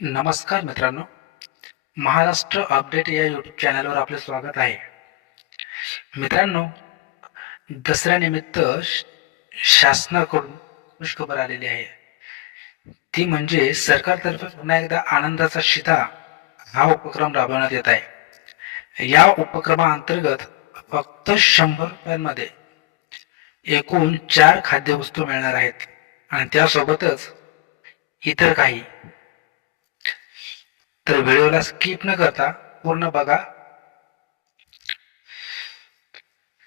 नमस्कार मित्रांनो, महाराष्ट्र अपडेट या यूट्यूब चॅनलवर आपले स्वागत आहे. मित्रांनो, दसऱ्यानिमित्त शासनाकडून खुशखबर आलेली आहे. ती म्हणजे सरकारतर्फे पुन्हा एकदा आनंदाचा शिधा हा उपक्रम राबवण्यात येत आहे. या उपक्रमाअंतर्गत फक्त 100 रुपयांमध्ये एकूण 4 खाद्यवस्तू मिळणार आहेत आणि त्यासोबतच इतर काही. तर व्हिडिओला स्किप न करता पूर्ण बघा,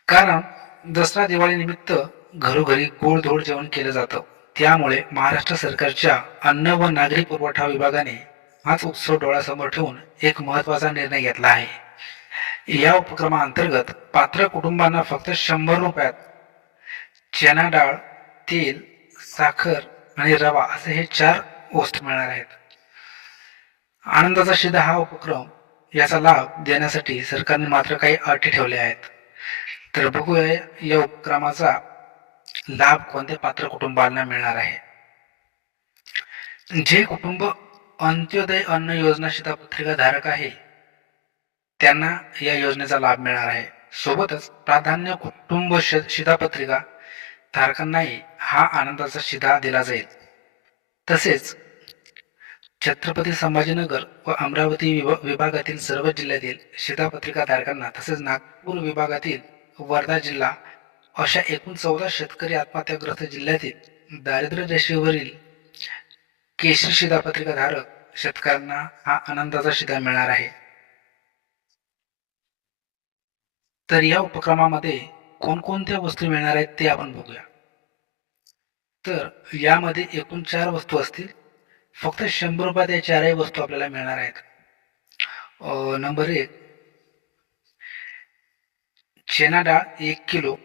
कारण दसरा दिवाळी निमित्त घरोघरी गोडधोड जेवण केलं जातं. त्यामुळे महाराष्ट्र सरकारच्या अन्न व नागरी पुरवठा विभागाने हाच उत्सव डोळ्यासमोर ठेवून एक महत्त्वाचा निर्णय घेतला आहे. या उपक्रमाअंतर्गत पात्र कुटुंबांना फक्त 100 रुपयात चणा डाळ, तेल, साखर आणि रवा असे हे 4 वस्तू मिळणार आहेत. आनंदाचा शिधा हा उपक्रम याचा लाभ देण्यासाठी सरकारने मात्र काही अटी ठेवल्या आहेत. तर बघूया या उपक्रमाचा लाभ कोणत्या पात्र कुटुंबांना मिळणार आहे. जे कुटुंब अंत्योदय अन्न योजना शिधापत्रिका धारक आहे त्यांना या योजनेचा लाभ मिळणार आहे. सोबतच प्राधान्य कुटुंब शिधापत्रिका धारकांनाही हा आनंदाचा शिधा दिला जाईल. तसेच छत्रपती संभाजीनगर व अमरावती विभागातील सर्व जिल्ह्यातील शिधापत्रिका धारकांना तसेच नागपूर विभागातील वर्धा जिल्हा अशा एकूण 14 शेतकरी आत्महत्याग्रस्त जिल्ह्यातील दारिद्र्य रेषेवरील केशरी शिधापत्रिका धारक शेतकऱ्यांना हा आनंदाचा शिधा मिळणार आहे. तर या उपक्रमामध्ये कोणकोणत्या वस्तू मिळणार आहेत ते आपण बघूया. तर यामध्ये एकूण 4 वस्तू असतील. फक्त 100 रुपयात या 4ही वस्तू आपल्याला मिळणार आहेत. नंबर 1, चणा डाळ 1 किलो.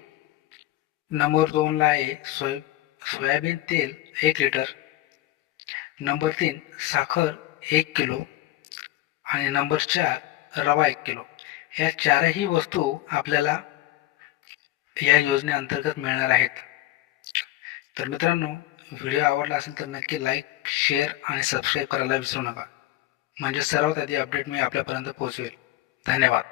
नंबर 2 ला आहे सोयाबीन तेल 1 लिटर. नंबर 3 साखर 1 किलो आणि नंबर 4 रवा 1 किलो. या 4ही वस्तू आपल्याला या योजनेअंतर्गत मिळणार आहेत. तर मित्रांनो, व्हिडिओ आवडला असेल तर नक्की लाईक, शेअर आणि सबस्क्राईब करायला विसरू नका, म्हणजे सर्वात आधी अपडेट मी आपल्यापर्यंत पोहोचवेल. धन्यवाद.